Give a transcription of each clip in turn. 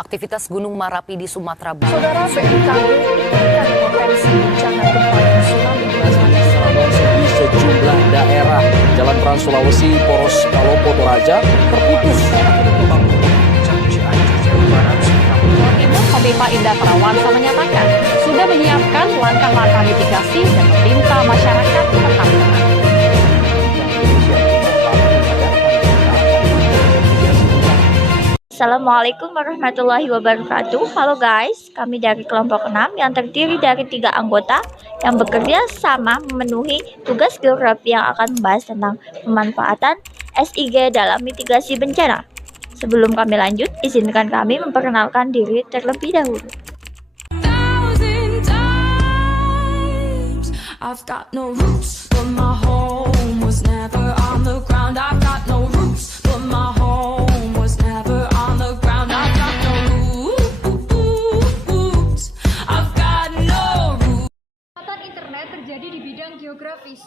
aktivitas Gunung Merapi di Sumatera Barat. Saudara, BMKG ingatkan potensi bencana gempa dan tsunami di sejumlah daerah Jalan Trans Sulawesi Poros Palopo Toraja terputus. Jawa Timur, Kofifa Indar Parawansa menyatakan sudah menyiapkan langkah-langkah mitigasi dan meminta masyarakat tetap tenang. Assalamualaikum warahmatullahi wabarakatuh. Halo guys, kami dari kelompok 6 yang terdiri dari 3 anggota yang bekerja sama memenuhi tugas geografi yang akan membahas tentang pemanfaatan SIG dalam mitigasi bencana. Sebelum kami lanjut, izinkan kami memperkenalkan diri terlebih dahulu. I've got no roots, but my home was never on the ground. I've got no roots, but my home was never on the ground. I've got no roots. I've got no roots. Pemanfaatan internet terjadi di bidang geografis.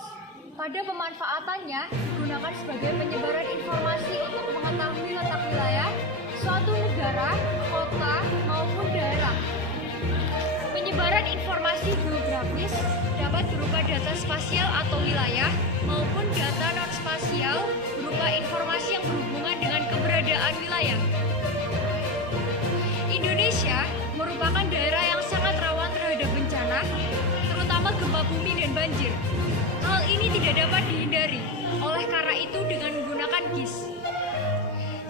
Pada pemanfaatannya, digunakan sebagai penyebaran informasi untuk mengetahui letak wilayah suatu negara, kota, maupun daerah. Penyebaran informasi geografis dapat berupa data spasial atau wilayah maupun data non-spasial berupa informasi yang berhubungan dengan keberadaan wilayah. Indonesia merupakan daerah yang sangat rawan terhadap bencana, terutama gempa bumi dan banjir. Hal ini tidak dapat dihindari, oleh karena itu dengan menggunakan GIS.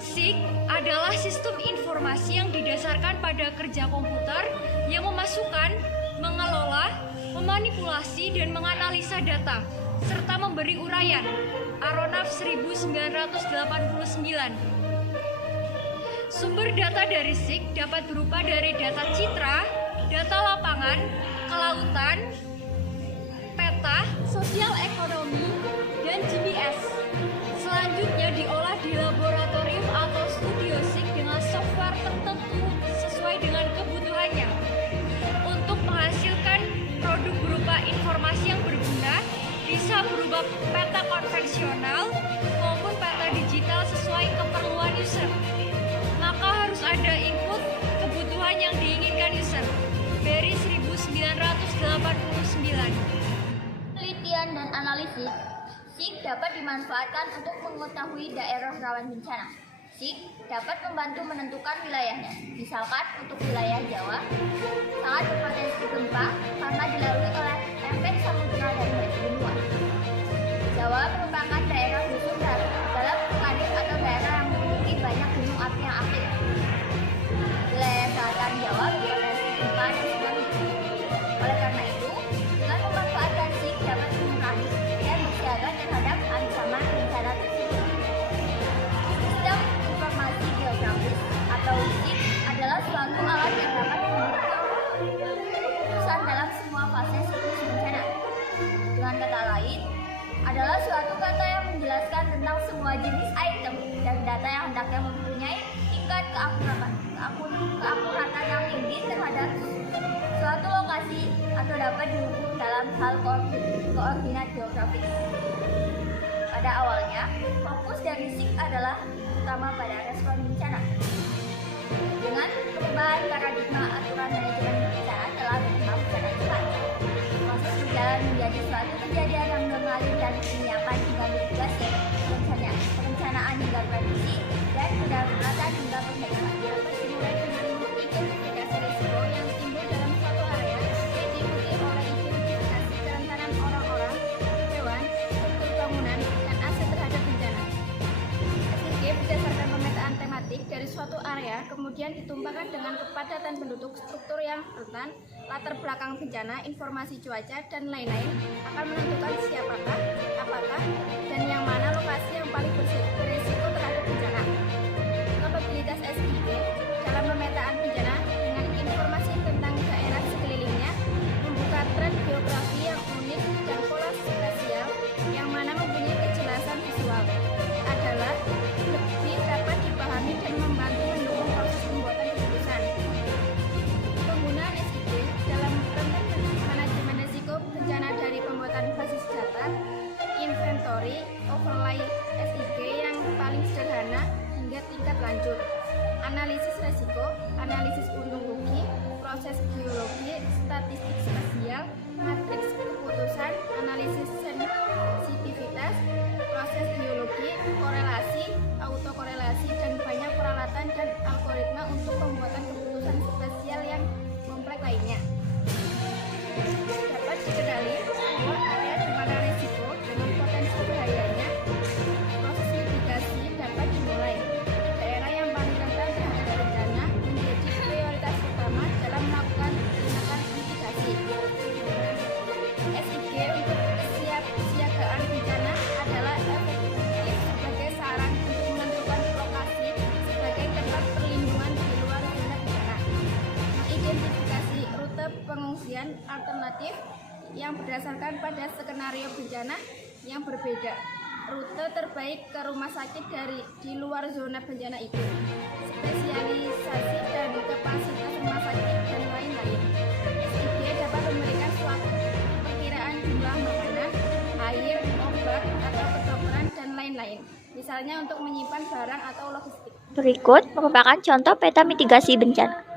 SIG adalah sistem informasi yang didasarkan pada kerja komputer yang memasukkan, mengelola, memanipulasi, dan menganalisa data, serta memberi uraian. Aronaf 1989. Sumber data dari SIG dapat berupa dari data citra, data lapangan, kelautan, peta, sosial ekonomi, dan GPS. Selanjutnya diolah di laboratorium atau studio SIG dengan software tertentu sesuai dengan kebutuhannya. Untuk menghasilkan produk berupa informasi yang berguna, bisa berupa peta konvensional maupun peta digital sesuai keperluan user. Maka harus ada input kebutuhan yang diinginkan user. Berry 1989. Penelitian dan analisis, SIG dapat dimanfaatkan untuk mengetahui daerah rawan bencana. SIG dapat membantu menentukan wilayahnya. Misalkan untuk wilayah Jawa, sangat berpotensi gempa karena dilalui oleh efek samudera dan benua. Jawa merupakan daerah khusus dalam vulkanik atau daerah yang memiliki banyak gunung api yang aktif. Wilayah selatan Jawa berpotensi gempa dan tsunami. Oleh karena itu, dengan memanfaatkan SIG dapat mengurangi dan bersiaga terhadap ancaman bencana tersebut. Sistem informasi geografis atau SIG adalah suatu alat yang dapat memberikan keputusan dalam semua fase siklus bencana. Dengan kata lain, adalah suatu kata yang menjelaskan tentang semua jenis item dan data yang hendaknya mempunyai tingkat keakuratan yang tinggi terhadap suatu lokasi atau dapat diukur dalam hal koordinat geografis. Pada awalnya, fokus dari SIG adalah utama pada respon bencana. Dengan perubahan paradigma aturan manajemen bencana telah berkembang secara cepat. Proses berjalan menjadi suatu kejadian yang mengalir dari penyiapan hingga mitigasi, perencanaan hingga prediksi, dan kedaruratan hingga pencegahan. Dapat dimulai dengan mengidentifikasi risiko yang timbul dalam suatu area, yang diikuti oleh identifikasi kerentanan orang-orang, hewan, struktur bangunan, dan aset terhadap bencana. SIG berdasarkan pemetaan tematik dari suatu area, kemudian ditumpahkan dengan kepadatan penduduk, struktur yang rentan, latar belakang bencana, informasi cuaca, dan lain-lain, akan menentukan siapakah, apakah, dan yang mana lokasi yang paling berisiko terhadap bencana. Kapabilitas SIG dalam pemetaan bencana dengan informasi tentang daerah sekelilingnya membuka tren geografi yang unik dan pola spasial yang mana mempunyai kejelasan visual adalah lebih dapat dipahami dan membantu mendukung proses pembuatan keputusan. Penggunaan SIG dalam manajemen risiko bencana dari pembuatan basis data, inventory, overlay SIG yang paling sederhana hingga tingkat lanjut. analisis resiko, analisis untung rugi, proses geologi, statistik spasial, matriks keputusan, analisis sensitivitas, proses geologi, korelasi, autokorelasi, dan banyak peralatan dan algoritma untuk pembuatan keputusan spasial yang kompleks lainnya. Dapat dikenali bahwa area di mana risiko dengan potensi bahayanya, proses mitigasi dapat dimulai. Daerah yang paling rentan terhadap bencana menjadi prioritas utama dalam melakukan tindakan mitigasi. SIG untuk kesiapsiagaan bencana adalah efektif sebagai saran untuk menentukan lokasi sebagai tempat perlindungan di luar zona bencana. Mengidentifikasi rute pengungsian alternatif yang berdasarkan pada skenario bencana yang berbeda. Rute terbaik ke rumah sakit di luar zona bencana itu. Spesialisasi dan kapasitas rumah sakit dan lain-lain. SIG dapat memberikan suatu perkiraan jumlah makanan, air, obat, atau kedokteran, dan lain-lain. Misalnya untuk menyimpan barang atau logistik. Berikut merupakan contoh peta mitigasi bencana.